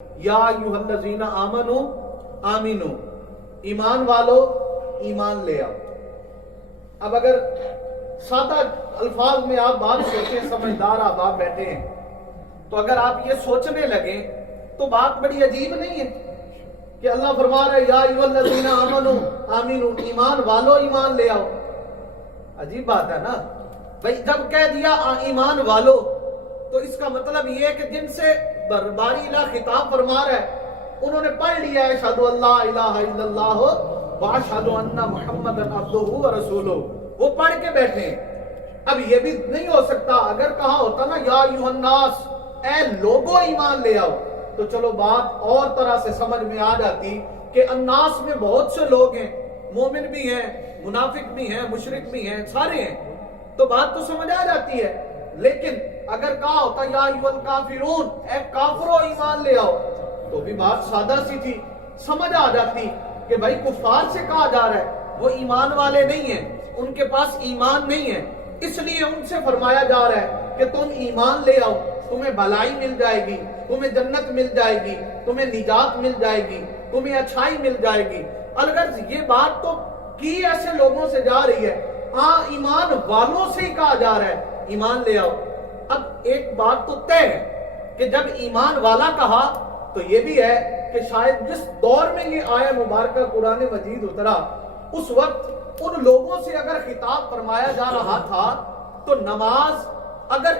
یا ایھا آمنو آمینو، ایمان والو ایمان لے آؤ۔ اب اگر سادہ الفاظ میں آپ بات سوچیں، سمجھدار آپ بیٹھے ہیں، تو اگر آپ یہ سوچنے لگیں تو بات بڑی عجیب نہیں ہے کہ اللہ فرما رہا ہے یا ایھا آمنو آمینو، ایمان والو ایمان لے آؤ۔ عجیب بات ہے نا بھئی، جب کہہ دیا ایمان والو تو اس کا مطلب یہ ہے کہ جن سے باری الہ خطاب فرما رہا ہے انہوں نے پڑھ لیا ہے اشہدو اللہ الہ الا اللہ واشہدو ان محمد عبدہ ورسولہ، وہ پڑھ کے بیٹھے ہیں۔ اب یہ بھی نہیں ہو سکتا، اگر کہا ہوتا نا یا ایھا الناس، اے لوگو ایمان لے آؤ، تو چلو بات اور طرح سے سمجھ میں آ جاتی کہ الناس میں بہت سے لوگ ہیں، مومن بھی ہیں، منافق بھی ہیں، مشرک بھی ہیں، سارے ہیں، تو بات تو سمجھ آ جاتی ہے۔ لیکن اگر کہا ہوتا یا ایھا الکافرون، اے کافرو ایمان لے آؤ، تو بھی بات سادہ سی تھی، سمجھ آ جاتی کہ بھائی کفار سے کہا جا رہا ہے، وہ ایمان والے نہیں ہیں، ان کے پاس ایمان نہیں ہے، اس لیے ان سے فرمایا جا رہا ہے کہ تم ایمان لے آؤ، تمہیں بھلائی مل جائے گی، تمہیں جنت مل جائے گی، تمہیں نجات مل جائے گی، تمہیں اچھائی مل جائے گی۔ الغرض یہ بات تو کی ایسے لوگوں سے جا رہی ہے، ایمان والوں سے ہی کہا جا رہا ہے ایمان لے آؤ۔ اب ایک بات تو طے ہے کہ جب ایمان والا کہا تو یہ بھی ہے کہ شاید جس دور میں یہ آیہ مبارکہ قرآن مجید اترا اس وقت ان لوگوں سے اگر خطاب فرمایا جا رہا تھا تو نماز اگر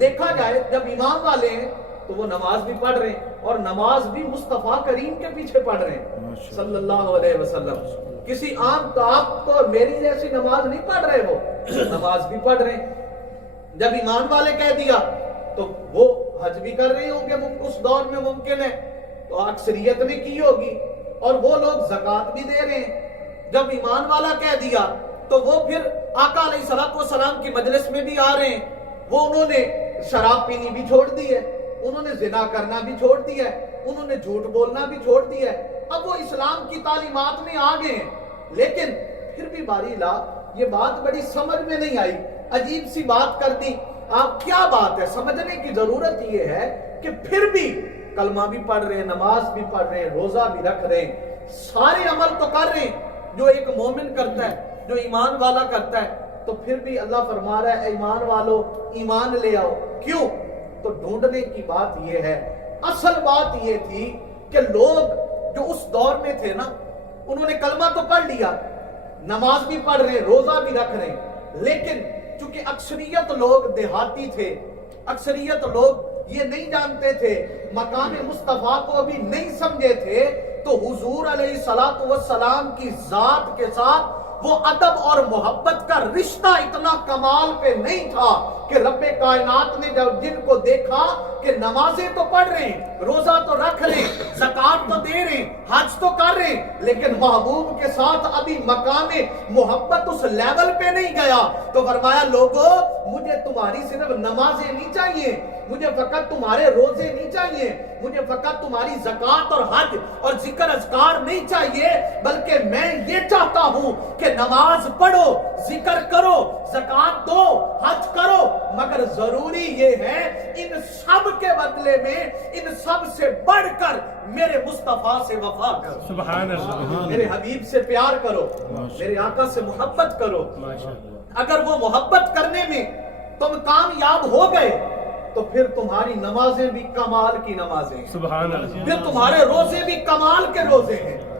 دیکھا جائے، جب ایمان والے ہیں تو وہ نماز بھی پڑھ رہے ہیں، اور نماز بھی مصطفیٰ کریم کے پیچھے پڑھ رہے ہیں صلی اللہ علیہ وسلم۔ کسی عام آپ تو میری جیسی نماز نہیں پڑھ رہے، وہ نماز بھی پڑھ رہے ہیں۔ جب ایمان والے کہہ دیا تو وہ حج بھی کر رہے ہوں گے، اس دور میں ممکن ہے تو اکثریت نے کی ہوگی، اور وہ لوگ زکوٰۃ بھی دے رہے ہیں۔ جب ایمان والا کہہ دیا تو وہ پھر آقا علیہ الصلوۃ والسلام کی مجلس میں بھی آ رہے ہیں، وہ انہوں نے شراب پینی بھی چھوڑ دی ہے، انہوں نے زنا کرنا بھی چھوڑ دیا ہے، انہوں نے جھوٹ بولنا بھی چھوڑ دیا ہے، اب وہ اسلام کی تعلیمات میں آ گئے ہیں۔ لیکن پھر بھی باری لا یہ بات بڑی سمجھ میں نہیں آئی، عجیب سی بات کر دی۔ آپ کیا بات ہے، سمجھنے کی ضرورت یہ ہے کہ پھر بھی کلمہ بھی پڑھ رہے ہیں، نماز بھی پڑھ رہے ہیں، روزہ بھی رکھ رہے ہیں، سارے عمل تو کر رہے ہیں جو ایک مومن کرتا ہے، جو ایمان والا کرتا ہے، تو پھر بھی اللہ فرما رہا ہے ایمان والو ایمان لے آؤ۔ کیوں؟ تو ڈھونڈنے کی بات یہ ہے، اصل بات یہ تھی کہ لوگ جو اس دور میں تھے نا، انہوں نے کلمہ تو پڑھ لیا، نماز بھی پڑھ رہے ہیں، روزہ بھی رکھ رہے ہیں، لیکن چونکہ اکثریت لوگ دیہاتی تھے، اکثریت لوگ یہ نہیں جانتے تھے، مقام مصطفیٰ کو ابھی نہیں سمجھے تھے، تو حضور علیہ الصلوۃ والسلام کی ذات کے ساتھ وہ ادب اور محبت کا رشتہ اتنا کمال پہ نہیں تھا کہ رب کائنات نے جب جن کو دیکھا کہ نمازیں تو پڑھ رہے ہیں، روزہ تو رکھ رہے ہیں، زکوٰۃ تو دے رہے ہیں، حج تو کر رہے ہیں، لیکن محبوب کے ساتھ ابھی مقام محبت اس لیول پہ نہیں گیا، تو فرمایا لوگو مجھے تمہاری صرف نمازیں نہیں چاہیے، مجھے فقط تمہارے روزے نہیں چاہیے، مجھے فقط تمہاری زکوٰۃ اور حج اور ذکر اذکار نہیں چاہیے، بلکہ میں یہ چاہتا ہوں کہ نماز پڑھو، ذکر کرو، زکوٰۃ دو، حج کرو، مگر ضروری یہ ہے ان سب کے بدلے میں ان سب سے بڑھ کر میرے مصطفیٰ سے وفا کرو، سبحان اللہ، میرے حبیب سے پیار کرو، میرے آقا سے محبت کرو۔ اگر وہ محبت کرنے میں تم کامیاب ہو گئے تو پھر تمہاری نمازیں بھی کمال کی نمازیں ہیں، سبحان اللہ، پھر تمہارے روزے بھی کمال کے روزے ہیں۔